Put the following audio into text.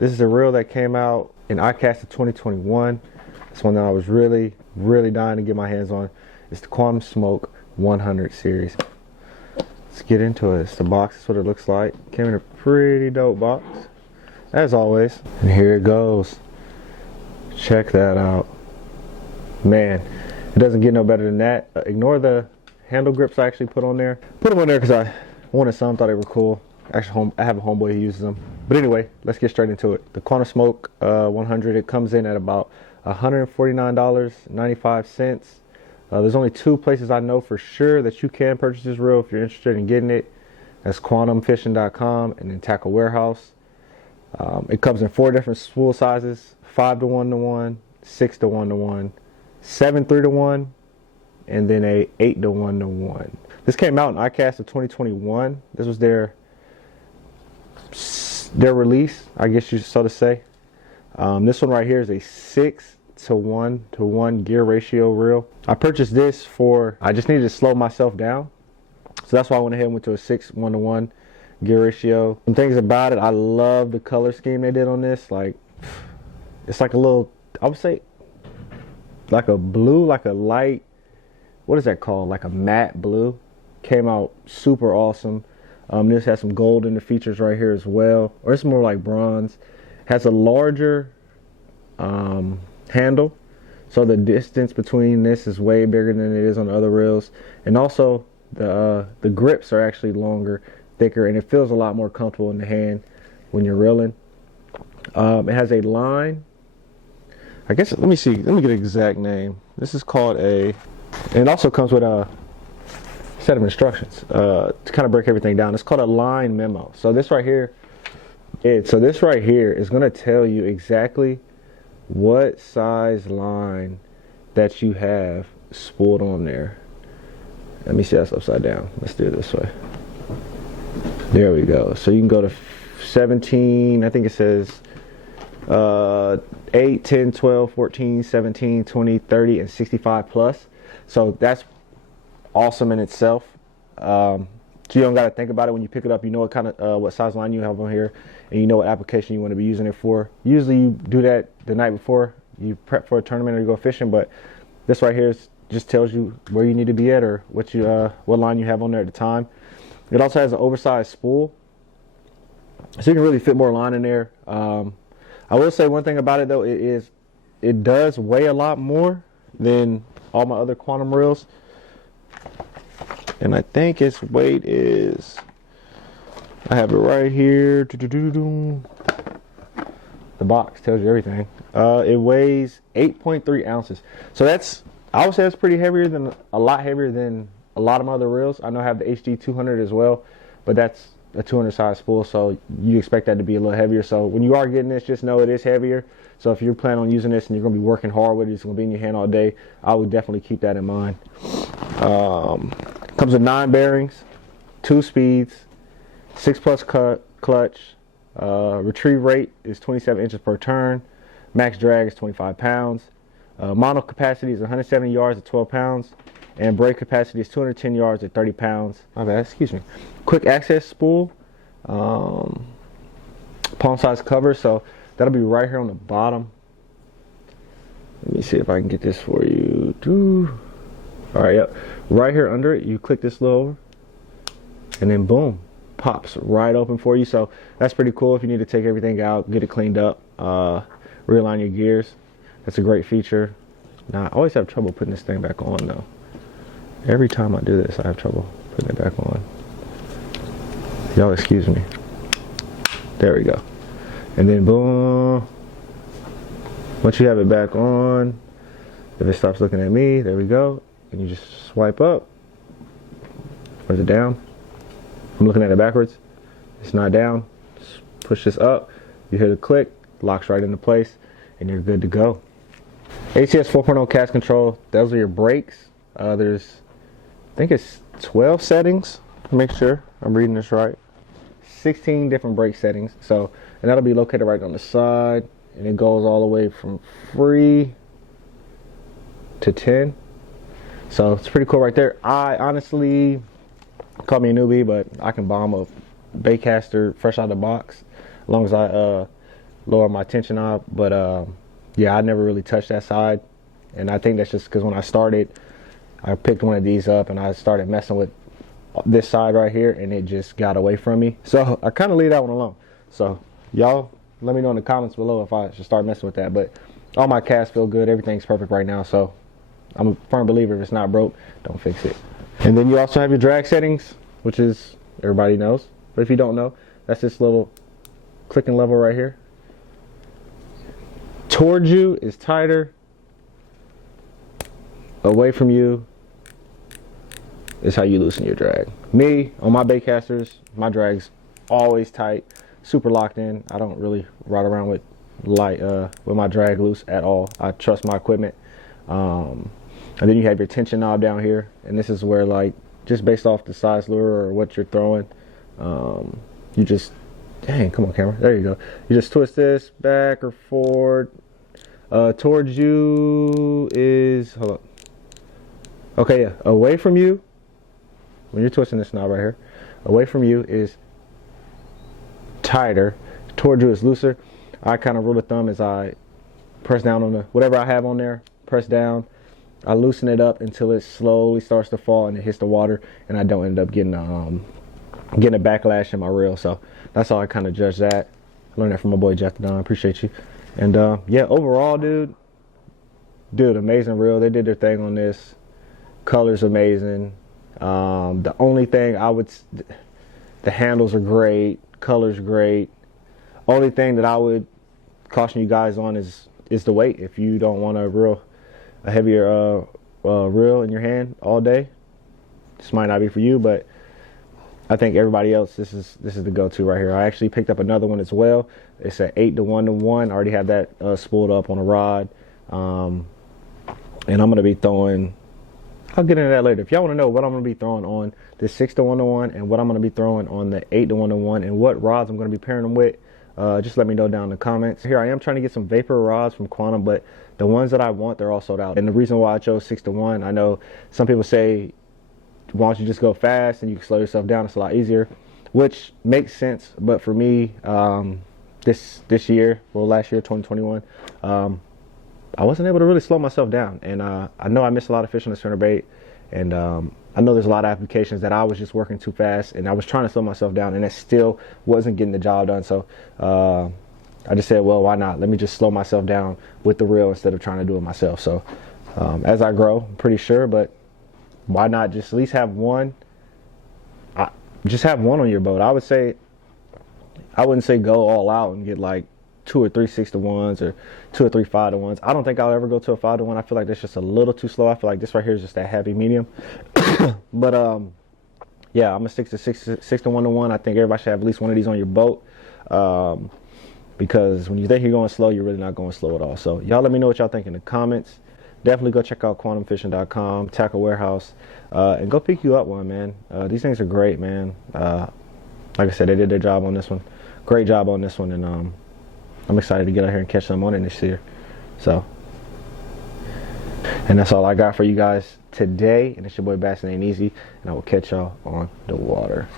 This is a reel that came out in ICAST of 2021. It's one that I was really dying to get my hands on. It's the Quantum Smoke 100 series. Let's get into it. It's the box. That's what it looks like. Came in a pretty dope box, as always. And here it goes. Check that out. Man, it doesn't get no better than that. Ignore the handle grips I actually put on there. Put them on there because I wanted some, thought they were cool. Actually, I have a homeboy who uses them. But anyway, let's get straight into it. The Quantum Smoke 100, it comes in at about $149.95. There's only two places I know for sure that you can purchase this reel if you're interested in getting it. That's quantumfishing.com and then Tackle Warehouse. It comes in 4 different spool sizes: 5-to-1-to-1, 6-to-1-to-1, 7-3-to-1, and then a 8-to-1-to-1. This came out in ICAST of 2021. This was their release, I guess you so to say. This one right here is a 6-to-1-to-1 gear ratio reel. I purchased this I just needed to slow myself down. So that's why I went ahead and went to a 6-1-to-1 gear ratio. Some things about it, I love the color scheme they did on this. Like, it's like a little, I would say, like a blue, like a light, what is that called? Like a matte blue. Came out super awesome. This has some gold in the features right here as well. Or it's more like bronze. Has a larger handle. So the distance between this is way bigger than it is on the other reels. And also the grips are actually longer, thicker, and it feels a lot more comfortable in the hand when you're reeling. It has a line. I guess, let me see, let me get an exact name. This is called and it also comes with a set of instructions to kind of break everything down. It's called a line memo. So this right here, is going to tell you exactly what size line that you have spooled on there. Let me see, that's upside down. Let's do it this way. There we go. So you can go to 17, I think it says 8, 10, 12, 14, 17, 20, 30, and 65 plus. So that's awesome in itself. So you don't got to think about it when you pick it up. You know what kind of what size line you have on here, and you know what application you want to be using it for. Usually you do that the night before you prep for a tournament or you go fishing, but this right here just tells you where you need to be at or what line you have on there at the time. It also has an oversized spool, so you can really fit more line in there. I will say one thing about it though, it does weigh a lot more than all my other Quantum reels. And I think its weight is, I have it right here. The box tells you everything. It weighs 8.3 ounces. So I would say that's pretty a lot heavier than a lot of my other reels. I know I have the HD 200 as well, but that's a 200 size spool, so you expect that to be a little heavier. So when you are getting this, just know it is heavier. So if you're planning on using this and you're going to be working hard with it, it's going to be in your hand all day, I would definitely keep that in mind. Comes with 9 bearings, 2 speeds, 6+ clutch. Retrieve rate is 27 inches per turn. Max drag is 25 pounds. Mono capacity is 170 yards at 12 pounds. And brake capacity is 210 yards at 30 pounds. My bad, excuse me. Quick access spool. Palm size cover. So that'll be right here on the bottom. Let me see if I can get this for you. Alright, yep. Right here under it, you click this little over. And then boom. Pops right open for you. So that's pretty cool if you need to take everything out, get it cleaned up, realign your gears. That's a great feature. Now, I always have trouble putting this thing back on though. Every time I do this, I have trouble putting it back on. Y'all excuse me. There we go. And then boom. Once you have it back on, if it stops looking at me, there we go. And you just swipe up. Or is it down? I'm looking at it backwards. It's not down. Just push this up. You hear the click, locks right into place, and you're good to go. ACS 4.0 cast control. Those are your brakes. There's, I think it's 12 settings. Make sure I'm reading this right. 16 different brake settings. So, and that'll be located right on the side, and it goes all the way from free to 10. So it's pretty cool right there. I honestly, call me a newbie, but I can bomb a baitcaster fresh out of the box, as long as I lower my tension knob. But yeah, I never really touched that side, and I think that's just because when I started, I picked one of these up and I started messing with this side right here, and it just got away from me. So I kind of leave that one alone. So y'all let me know in the comments below if I should start messing with that. But all my casts feel good. Everything's perfect right now. So I'm a firm believer if it's not broke, don't fix it. And then you also have your drag settings, which is, everybody knows. But if you don't know, that's this little clicking level right here. Towards you is tighter. Away from you is how you loosen your drag. Me, on my baitcasters, my drag's always tight, super locked in. I don't really ride around with my drag loose at all. I trust my equipment. And then you have your tension knob down here, and this is where, like, just based off the size lure or what you're throwing, you just, dang, come on camera, there you go. You just twist this back or forward. Towards you is, hold up. Okay, yeah, away from you, when you're twisting this knob right here, away from you is tighter, towards you is looser. I kind of rule of thumb is I press down on whatever I have on there, press down, I loosen it up until it slowly starts to fall and it hits the water, and I don't end up getting a backlash in my reel. So that's how I kind of judge that. I learned that from my boy Jeff Don. Appreciate you. And yeah, overall, dude, amazing reel. They did their thing on this. Color's amazing. The only thing the handles are great, color's great. Only thing that I would caution you guys on is the weight. If you don't want a heavier reel in your hand all day, this might not be for you. But I think everybody else, this is the go-to right here. I actually picked up another one as well. It's an 8-to-1-to-1. I already have that spooled up on a rod, and I'm gonna be throwing. I'll get into that later. If y'all want to know what I'm going to be throwing on this 6-to-1-to-1 and what I'm going to be throwing on the 8-to-1-to-1 and what rods I'm going to be pairing them with, just let me know down in the comments. Here I am trying to get some vapor rods from Quantum, but the ones that I want, they're all sold out. And the reason why I chose 6-to-1, I know some people say, why don't you just go fast and you can slow yourself down, it's a lot easier, which makes sense. But for me, this year, well, last year, 2021, I wasn't able to really slow myself down, and I know I missed a lot of fish on the spinnerbait, and I know there's a lot of applications that I was just working too fast, and I was trying to slow myself down, and it still wasn't getting the job done. So I just said, well, why not? Let me just slow myself down with the reel instead of trying to do it myself. So as I grow, I'm pretty sure, but why not just at least have one? Just have one on your boat. I wouldn't say go all out and get like 2 or 3 6-to-1s or 2 or 3 5-to-1s. I don't think I'll ever go to a 5-to-1. I feel like that's just a little too slow. I feel like this right here is just that happy medium. But yeah, I'm gonna stick to 6-to-1-to-1. I think everybody should have at least one of these on your boat, because when you think you're going slow, you're really not going slow at all. So y'all let me know what y'all think in the comments. Definitely go check out quantumfishing.com, Tackle Warehouse, and go pick you up one, man. These things are great, man. Like I said, they did their job on this one. Great job on this one, and I'm excited to get out here and catch some on it this year. So, and that's all I got for you guys today. And it's your boy Bass, and Ain't Easy, and I will catch y'all on the water.